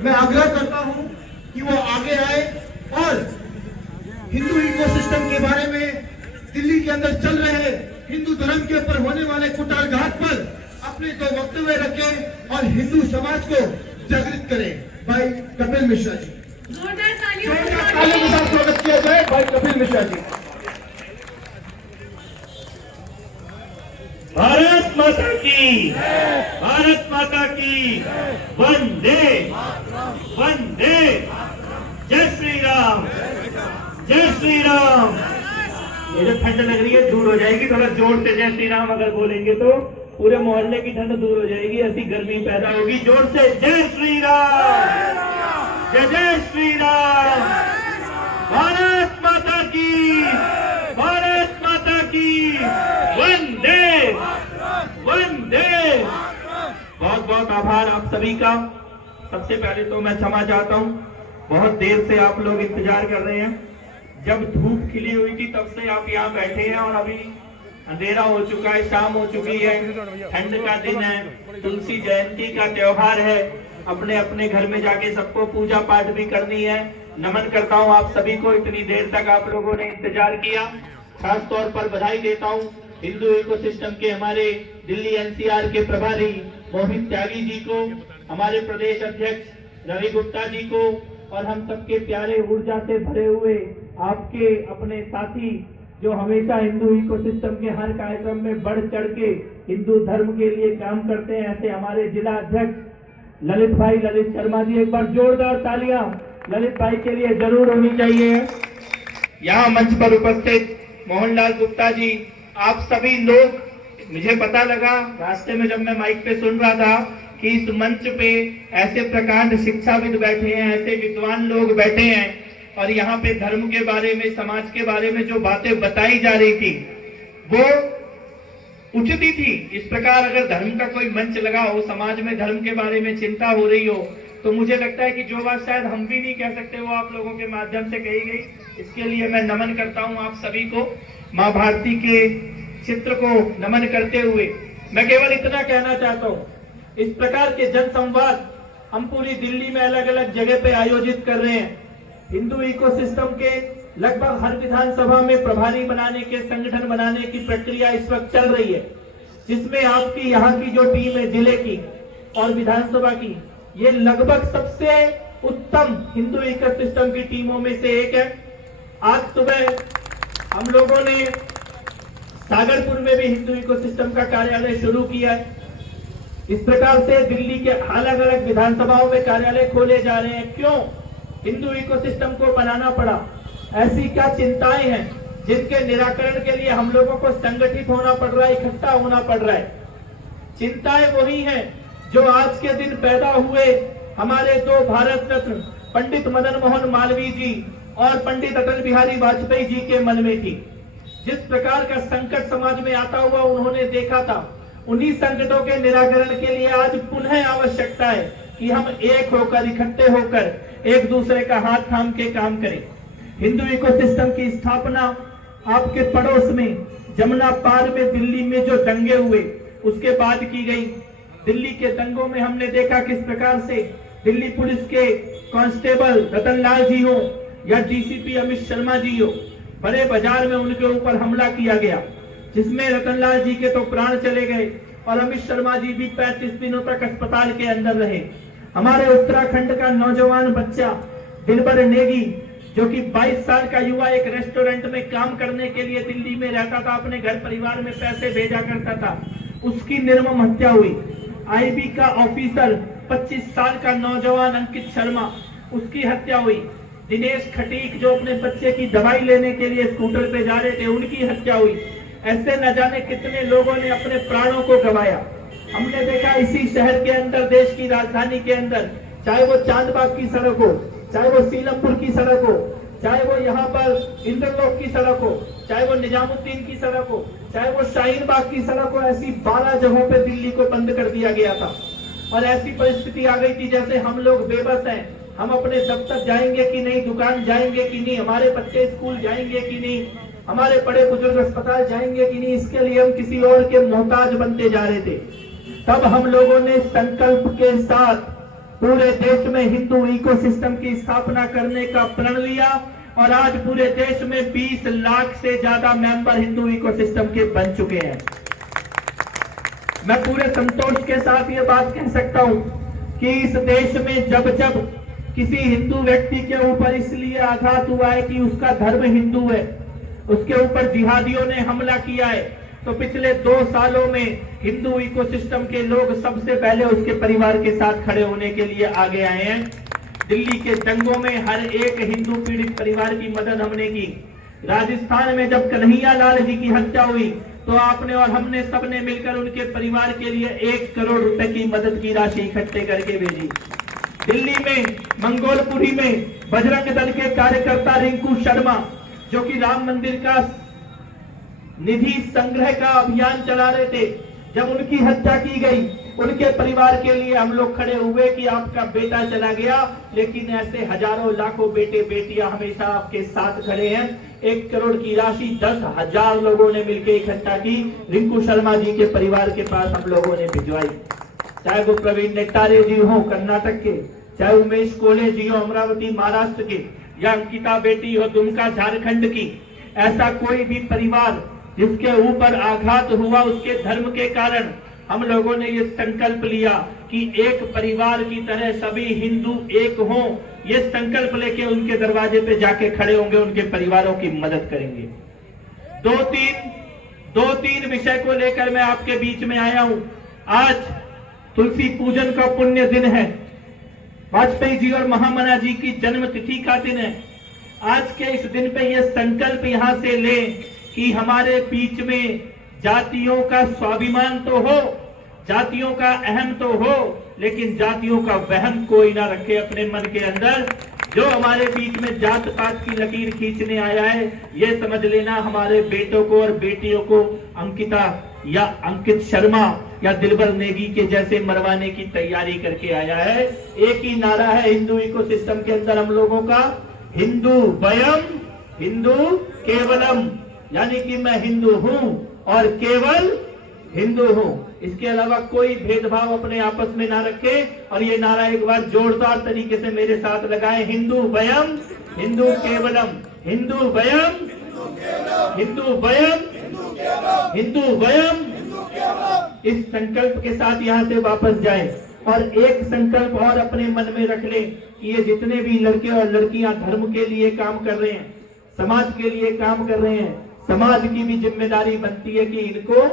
मैं आग्रह करता हूं कि वो आगे आए और हिंदू इकोसिस्टम के बारे में दिल्ली के अंदर चल रहे हिंदू धर्म के ऊपर होने वाले कुटाघात पर अपने दो वक्तव्य रखें और हिंदू समाज को जागृत करें। भाई कपिल मिश्रा जी, जोरदार तालियों के साथ स्वागत किया जाए। भाई कपिल मिश्रा जी। भारत माता की, भारत माता की, वंदे वंदे, जय श्री राम, जय श्री राम। ये जो ठंड लग रही है दूर हो जाएगी, थोड़ा जोर से जय श्री राम अगर बोलेंगे तो पूरे मोहल्ले की ठंड दूर हो जाएगी, ऐसी गर्मी पैदा होगी। जोर से जय श्री राम, जय जय श्री राम। भारत माता की, भारत माता की, वंदे वंदे। बहुत बहुत आभार आप सभी का। सबसे पहले तो मैं क्षमा चाहता हूँ, बहुत देर से आप लोग इंतजार कर रहे हैं। जब धूप खिली हुई थी तब से आप यहाँ बैठे हैं और अभी अंधेरा हो चुका है, शाम हो चुकी है, ठंड का दिन है, तुलसी जयंती का त्योहार है। अपने अपने घर में जाके सबको पूजा पाठ भी करनी है। नमन करता हूँ आप सभी को, इतनी देर तक आप लोगों ने इंतजार किया। खास तौर पर बधाई देता हूँ हिंदू इकोसिस्टम के हमारे दिल्ली एनसीआर के प्रभारी मोहित त्यागी जी को, हमारे प्रदेश अध्यक्ष रवि गुप्ता जी को, और हम सबके प्यारे ऊर्जा से भरे हुए आपके अपने साथी जो हमेशा हिंदू इकोसिस्टम के हर कार्यक्रम में बढ़ चढ़ के हिंदू धर्म के लिए काम करते हैं, ऐसे हमारे जिला अध्यक्ष ललित भाई ललित शर्मा जी। एक बार जोरदार तालियां ललित भाई के लिए जरूर होनी चाहिए। यहाँ मंच पर उपस्थित मोहनलाल गुप्ता जी, आप सभी लोग, मुझे पता लगा रास्ते में जब मैं माइक पे सुन रहा था कि इस मंच पे ऐसे प्रकांड शिक्षाविद बैठे हैं, ऐसे विद्वान लोग बैठे हैं और यहाँ पे धर्म के बारे में, समाज के बारे में जो बातें बताई जा रही थी वो उचित ही थी। इस प्रकार अगर धर्म का कोई मंच लगा हो, समाज में धर्म के बारे में चिंता हो रही हो, तो मुझे लगता है कि जो बात शायद हम भी नहीं कह सकते वो आप लोगों के माध्यम से कही गई। इसके लिए मैं नमन करता हूँ आप सभी को। माँ भारती के चित्र को नमन करते हुए मैं केवल इतना कहना चाहता हूँ, इस प्रकार के जन संवाद हम पूरी दिल्ली में अलग अलग जगह पे आयोजित कर रहे हैं। हिंदू इकोसिस्टम के लगभग हर विधानसभा में प्रभारी बनाने के, संगठन बनाने की प्रक्रिया इस वक्त चल रही है, जिसमें आपकी यहाँ की जो टीम है जिले की और विधानसभा की, ये लगभग सबसे उत्तम हिंदू इकोसिस्टम की टीमों में से एक है। आज सुबह हम लोगों ने सागरपुर में भी हिंदू इकोसिस्टम का कार्यालय शुरू किया है। इस प्रकार से दिल्ली के अलग अलग विधानसभाओं में कार्यालय खोले जा रहे हैं। क्यों हिंदू इकोसिस्टम को बनाना पड़ा? ऐसी क्या चिंताएं हैं जिनके निराकरण के लिए हम लोगों को संगठित होना पड़ रहा है, इकट्ठा होना पड़ रहा है? चिंताएं वही हैं जो आज के दिन पैदा हुए हमारे दो भारत रत्न पंडित मदन मोहन मालवीय जी और पंडित अटल बिहारी वाजपेयी जी के मन में थी। जिस प्रकार का संकट समाज में आता हुआ उन्होंने देखा था, उन्हीं संकटों के निराकरण के लिए आज पुनः आवश्यकता है कि हम एक होकर, इकट्ठे होकर एक दूसरे का हाथ थाम के काम करें। हिंदू इकोसिस्टम की स्थापना आपके पड़ोस में जमुना पार में दिल्ली में जो दंगे हुए उसके बाद की गई। दिल्ली के दंगों में हमने देखा किस प्रकार से दिल्ली पुलिस के कांस्टेबल रतनलाल जी हो या डीसीपी अमित शर्मा जी हो, बड़े बाजार में उनके ऊपर हमला किया गया, जिसमें रतनलाल जी के तो प्राण चले गए और अमित शर्मा जी भी 35 दिनों तक अस्पताल के अंदर रहे। हमारे उत्तराखंड का नौजवान बच्चा दिलबर नेगी, जो कि 22 साल का युवा, एक रेस्टोरेंट में काम करने के लिए दिल्ली में रहता था, अपने घर परिवार में पैसे भेजा करता था, उसकी निर्मम हत्या हुई। आईबी का ऑफिसर 25 साल का नौजवान अंकित शर्मा, उसकी हत्या हुई। दिनेश खटीक जो अपने बच्चे की दवाई लेने के लिए स्कूटर पे जा रहे थे, उनकी हत्या हुई। ऐसे न जाने कितने लोगों ने अपने प्राणों को गंवाया। हमने देखा इसी शहर के अंदर, देश की राजधानी के अंदर, चाहे वो चांदबाग की सड़क हो, चाहे वो सीलमपुर की सड़क हो, चाहे वो यहाँ पर इंद्रलोक की सड़क हो, चाहे वो निजामुद्दीन की सड़क हो, चाहे वो शाहीन बाग की सड़क हो, ऐसी 12 जगहों पे दिल्ली को बंद कर दिया गया था। और ऐसी परिस्थिति आ गई थी जैसे हम लोग बेबस हैं, हम अपने दफ्तर जाएंगे कि नहीं, दुकान जाएंगे कि नहीं, हमारे बच्चे स्कूल जाएंगे कि नहीं, हमारे बड़े बुजुर्ग अस्पताल जाएंगे कि नहीं, इसके लिए हम किसी और के मोहताज बनते जा रहे थे। तब हम लोगों ने संकल्प के साथ पूरे देश में हिंदू इकोसिस्टम की स्थापना करने का प्रण लिया और आज पूरे देश में 20 लाख से ज्यादा मेंबर हिंदू इकोसिस्टम के बन चुके हैं। मैं पूरे संतोष के साथ ये बात कह सकता हूं कि इस देश में जब जब किसी हिंदू व्यक्ति के ऊपर इसलिए आघात हुआ है कि उसका धर्म हिंदू है, उसके ऊपर जिहादियों ने हमला किया है, तो पिछले 2 सालों में हिंदू इकोसिस्टम के लोग सबसे पहले उसके परिवार के साथ खड़े होने के लिए आगे आए हैं। दिल्ली के दंगों में हर एक हिंदू पीड़ित परिवार की मदद हमने की। राजस्थान में जब कन्हैया लाल जी की हत्या हुई तो आपने और हमने सबने मिलकर उनके परिवार के लिए 1 करोड़ रुपए की मदद की राशि इकट्ठे करके भेजी। दिल्ली में मंगोलपुरी में बजरंग दल के कार्यकर्ता रिंकू शर्मा जो कि राम मंदिर का निधि संग्रह का अभियान चला रहे थे, जब उनकी हत्या की गई, उनके परिवार के लिए हम लोग खड़े हुए कि आपका बेटा चला गया, लेकिन ऐसे हजारों लाखों बेटे बेटियां हमेशा आपके साथ खड़े हैं। 1 करोड़ की राशि 10,000 लोगों ने मिलकर इकट्ठा की, रिंकू शर्मा जी के परिवार के पास हम लोगों ने भिजवाई। चाहे वो प्रवीण नेट्टारे जी हो कर्नाटक के, चाहे उमेश कोले जी हो अमरावती महाराष्ट्र के, या अंकिता बेटी हो दुमका झारखंड की, ऐसा कोई भी परिवार जिसके ऊपर आघात हुआ उसके धर्म के कारण, हम लोगों ने ये संकल्प लिया कि एक परिवार की तरह सभी हिंदू एक हों। ये संकल्प लेके उनके दरवाजे पे जाके खड़े होंगे, उनके परिवारों की मदद करेंगे। दो तीन विषय को लेकर मैं आपके बीच में आया हूं। आज तुलसी पूजन का पुण्य दिन है, वाजपेयी जी और महामना जी की जन्म तिथि का दिन है। आज के इस दिन पे ये संकल्प यहां से लें कि हमारे बीच में जातियों का स्वाभिमान तो हो, जातियों का अहम तो हो, लेकिन जातियों का वहम कोई ना रखे अपने मन के अंदर। जो हमारे बीच में जात पात की लकीर खींचने आया है, ये समझ लेना हमारे बेटों को और बेटियों को अंकिता या अंकित शर्मा या दिलबर नेगी के जैसे मरवाने की तैयारी करके आया है। एक ही नारा है हिंदू इकोसिस्टम के अंदर हम लोगों का, हिंदू वयम हिंदू केवलम, यानी कि मैं हिंदू हूं और केवल हिंदू हूं। इसके अलावा कोई भेदभाव अपने आपस में ना रखे। और ये नारा एक बार जोरदार तरीके से मेरे साथ लगाएं, हिंदू वयम हिंदू केवलम, हिंदू वयम हिंदू वयम हिंदू वयम। इस संकल्प के साथ यहाँ से वापस जाएं और एक संकल्प और अपने मन में रख लें कि ये जितने भी लड़के और लड़कियां धर्म के लिए काम कर रहे हैं, समाज के लिए काम कर रहे हैं, समाज की भी जिम्मेदारी बनती है कि इनको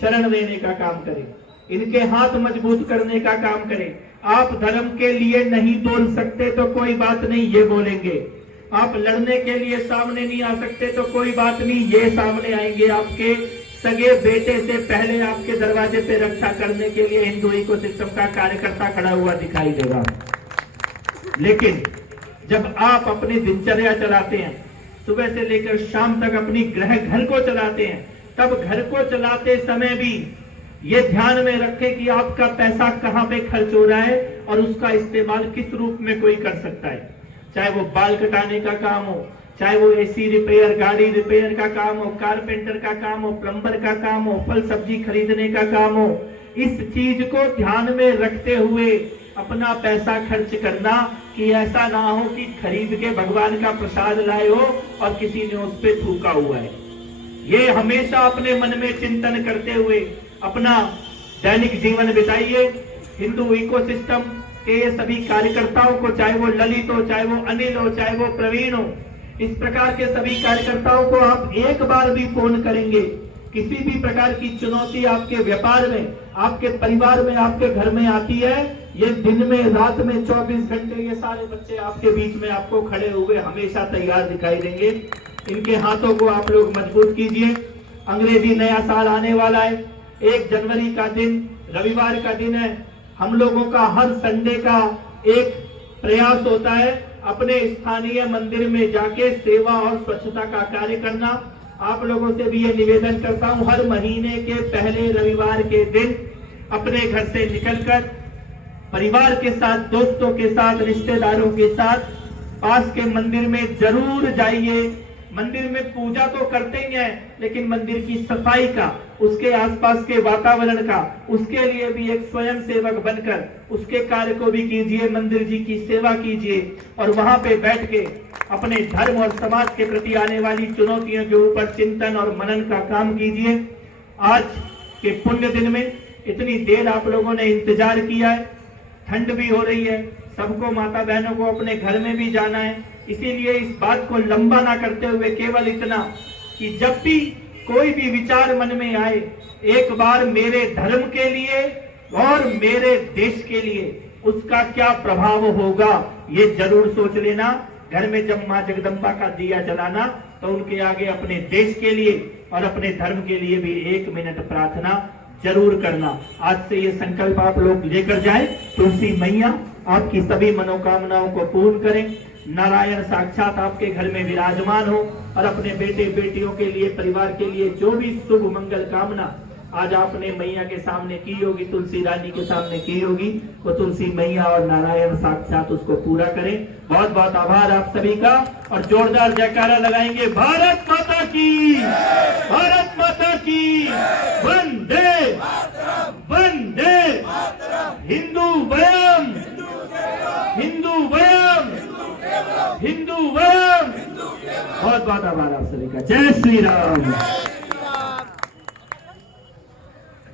शरण देने का काम करें, इनके हाथ मजबूत करने का काम करें। आप धर्म के लिए नहीं बोल सकते तो कोई बात नहीं, ये बोलेंगे। आप लड़ने के लिए सामने नहीं आ सकते तो कोई बात नहीं, ये सामने आएंगे। आपके सगे बेटे से पहले आपके दरवाजे पे रक्षा करने के लिए हिंदू इकोसिस्टम का कार्यकर्ता खड़ा हुआ दिखाई देगा। लेकिन जब आप अपनी दिनचर्या चलाते हैं, सुबह से लेकर शाम तक अपनी घर को चलाते हैं, तब घर को चलाते समय भी ये ध्यान में रखें कि आपका पैसा कहां पे खर्च हो रहा है और उसका इस्तेमाल किस रूप में कोई कर सकता है। चाहे वो बाल कटाने का काम हो, चाहे वो एसी रिपेयर, गाड़ी रिपेयर का काम हो, कारपेंटर का काम हो, प्लम्बर का काम हो, फल सब्जी खरीदने का काम हो। इस चीज को ध्यान में रखते हुए अपना पैसा खर्च करना कि ऐसा ना हो कि खरीद के भगवान का प्रसाद लाए हो और किसी ने उस पर थूका हुआ है। ये हमेशा अपने मन में चिंतन करते हुए अपना दैनिक जीवन बिताइए। हिंदू इकोसिस्टम के ये सभी कार्यकर्ताओं को, चाहे वो ललित हो, चाहे वो अनिल हो, चाहे वो प्रवीण हो, इस प्रकार के सभी कार्यकर्ताओं को आप एक बार भी फोन करेंगे, किसी भी प्रकार की चुनौती आपके व्यापार में, आपके परिवार में, आपके घर में आती है, ये दिन में रात में 24 घंटे ये सारे बच्चे आपके बीच में आपको खड़े हुए हमेशा तैयार दिखाई देंगे। इनके हाथों को आप लोग मजबूत कीजिए। अंग्रेजी नया साल आने वाला है। 1 जनवरी का दिन रविवार का दिन है। हम लोगों का हर संडे का एक प्रयास होता है अपने स्थानीय मंदिर में जाके सेवा और स्वच्छता का कार्य करना। आप लोगों से भी ये निवेदन करता हूं, हर महीने के पहले रविवार के दिन अपने घर से निकलकर परिवार के साथ, दोस्तों के साथ, रिश्तेदारों के साथ पास के मंदिर में जरूर जाइए। मंदिर में पूजा तो करते ही हैं, लेकिन मंदिर की सफाई का, उसके आसपास के वातावरण का, उसके लिए भी एक स्वयं सेवक बनकर उसके कार्य को भी कीजिए, मंदिर जी की सेवा कीजिए और वहां पे बैठ के अपने धर्म और समाज के प्रति आने वाली चुनौतियों के ऊपर चिंतन और मनन का काम कीजिए। आज के पुण्य दिन में इतनी देर आप लोगों ने इंतजार किया है, ठंड भी हो रही है, सबको माता बहनों को अपने घर में भी जाना है, इसीलिए इस बात को लंबा ना करते हुए केवल इतना कि जब भी कोई भी विचार मन में आए, एक बार मेरे धर्म के लिए और मेरे देश के लिए उसका क्या प्रभाव होगा ये जरूर सोच लेना। घर में जब मां जगदम्बा का दिया जलाना तो उनके आगे अपने देश के लिए और अपने धर्म के लिए भी 1 मिनट प्रार्थना जरूर करना। आज से ये संकल्प आप लोग लेकर जाएं, तुलसी मैया आपकी सभी मनोकामनाओं को पूर्ण करें, नारायण साक्षात आपके घर में विराजमान हो और अपने बेटे बेटियों के लिए, परिवार के लिए जो भी शुभ मंगल कामना आज आपने मैया के सामने की होगी, तुलसी रानी के सामने की होगी, वो तुलसी मैया और नारायण साक्षात उसको पूरा करें। बहुत बहुत आभार आप सभी का और जोरदार जयकारा लगाएंगे। भारत माता की, भारत माता की, वंदे वंदे, हिंदू वयम, हिंदू वयम, हिंदू वयम। बहुत बहुत आभार आप सभी का। जय श्री राम।